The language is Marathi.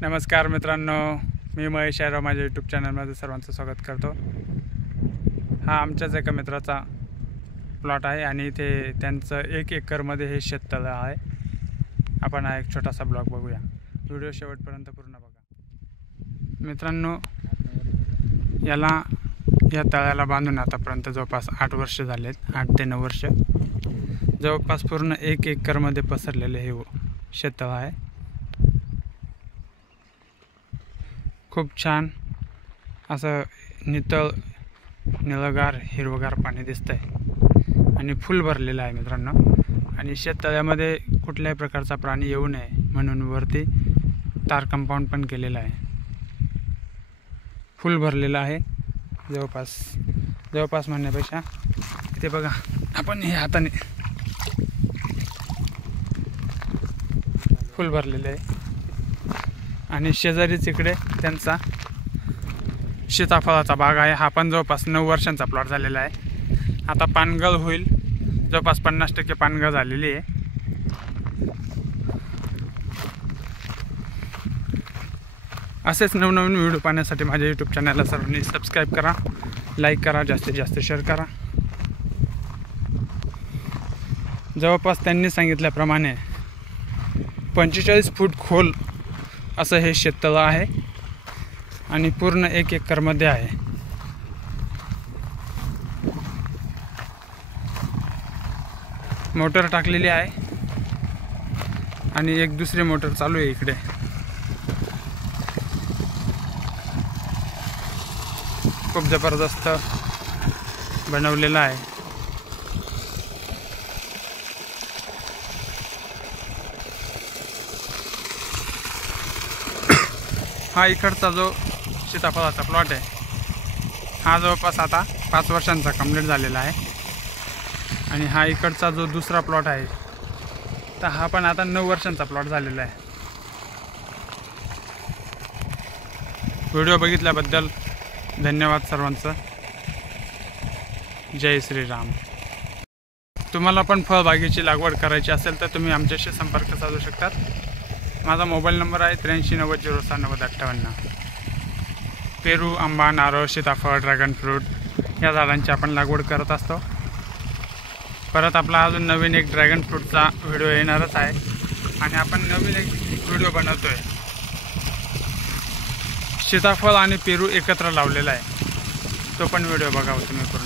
नमस्कार मित्रांनो, मी महेश यादव माझ्या यूट्यूब चॅनलमध्ये सर्वांचं स्वागत करतो। हा आमच्याच एका मित्राचा प्लॉट आहे आणि इथे त्यांचं 1 एकरमध्ये हे शेततळ आहे। आपण हा एक छोटासा ब्लॉग बघूया, व्हिडिओ शेवटपर्यंत पूर्ण बघा। मित्रांनो, या तळ्याला बांधून आतापर्यंत जवळपास 8 वर्ष झालेत, 8 ते 9 वर्ष। जवळपास पूर्ण 1 एकरमध्ये पसरलेले हे शेततळ आहे। खूप छान असं नितळ निळगार हिरवगार पाणी दिसतंय आणि फुल भरलेलं आहे मित्रांनो। आणि शेततळ्यामध्ये कुठल्याही प्रकारचा प्राणी येऊ नये म्हणून वरती तार कंपाऊंड पण केलेलं आहे। फुल भरलेलं आहे जवळपास म्हणण्यापेक्षा इथे बघा, आपण हे हाताने फुल भरलेलं आहे। आणि शेजारीच इकडे त्यांचा सीताफळाचा बाग आहे। हा पण जवळपास 9 वर्षांचा प्लॉट झालेला आहे। आता पानगळ होईल, जवळपास 50% पानगळ झालेली आहे। असेच नवनवीन व्हिडिओ पाहण्यासाठी माझ्या यूट्यूब चॅनलला सर्वांनी सबस्क्राईब करा, लाईक करा, जास्तीत जास्त शेअर करा। जवळपास त्यांनी सांगितल्याप्रमाणे 45 फूट खोल असं हे शेततळ आहे आणि पूर्ण 1 एकरमध्ये आहे। मोटर टाकलेली आहे आणि एक दुसरी मोटर चालू आहे इकडे। खूप जबरदस्त बनवलेला आहे। हा इकडचा जो सीताफळाचा प्लॉट आहे हा जवळपास आता 5 वर्षांचा कंप्लीट झालेला आहे। आणि हा इकडचा जो दुसरा प्लॉट आहे तर हा पण आता 9 वर्षांचा प्लॉट झालेला आहे। व्हिडिओ बघितल्याबद्दल धन्यवाद सर्वांचं। जय श्रीराम। तुम्हाला पण फळबागेची लागवड करायची असेल तर तुम्ही आमच्याशी संपर्क साधू शकतात। माझा मोबाईल नंबर आहे 83 90 06 90 58। पेरू, आंबा, नारळ, सीताफळ, ड्रॅगन फ्रूट या झाडांची आपण लागवड करत असतो। परत आपला अजून नवीन एक ड्रॅगन फ्रूटचा व्हिडिओ येणारच आहे आणि आपण नवीन एक व्हिडिओ बनवतोय। सीताफळ आणि पेरू एकत्र लावलेला आहे, तो पण व्हिडिओ बघावा तुम्ही पूर्ण।